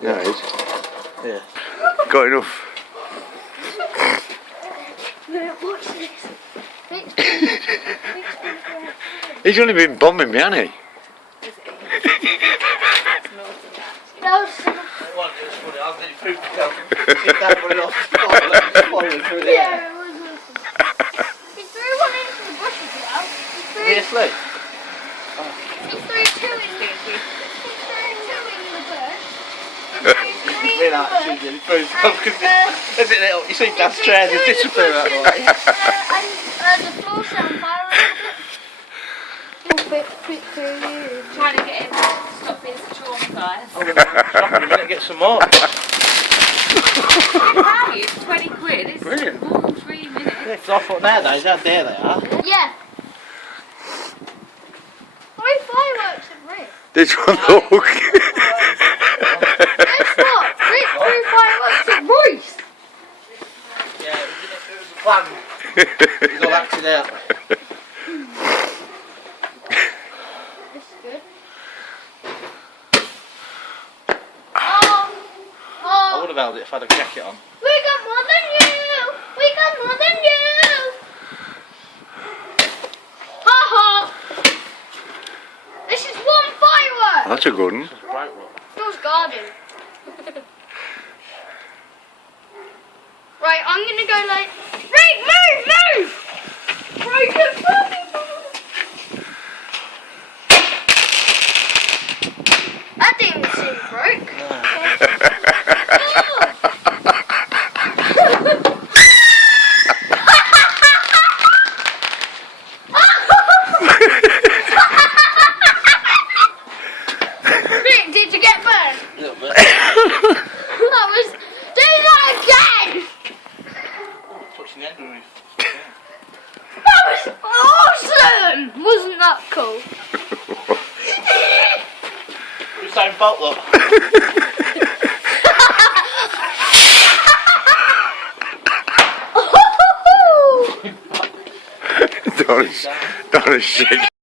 Yeah, it is. Yeah. Got enough. No, watch this. He's only been bombing me, hasn't he? That was so funny. I was nearly pooping myself. If that went off the floor, let me follow through the air. yeah, it was awesome. He threw one into the bushes now. Did he asleep? He threw two in the bush. Relax, he threw himself because you see Dad's chair just disappear out of the way. And the floor's on fire a little bit through you. Trying to get him to stop being so traumatised. I'm going to stop in a minute and get some more. Good value, 20 quid. It's Brilliant. all 3 minutes. Yeah, because I thought nowadays how dare they are. Yeah. Why fireworks at Rick? This one, look. Guess what? Rick threw fireworks at Royce. Yeah, it was a plan. It was all acted out. This is good. I would have held it if I had a jacket on. We got more than you! We got more than you! Ha ha! This is one firework! That's a good one. It's a bright one. Phil's garden. Right, I'm gonna go like... Right, move! Right, good that didn't seem broke. Rick, did you get burned? A little bit. That was... Do that again! Touching the end of the roof. That was awesome! Wasn't that cool? Who's saying bolt look? Don't shake.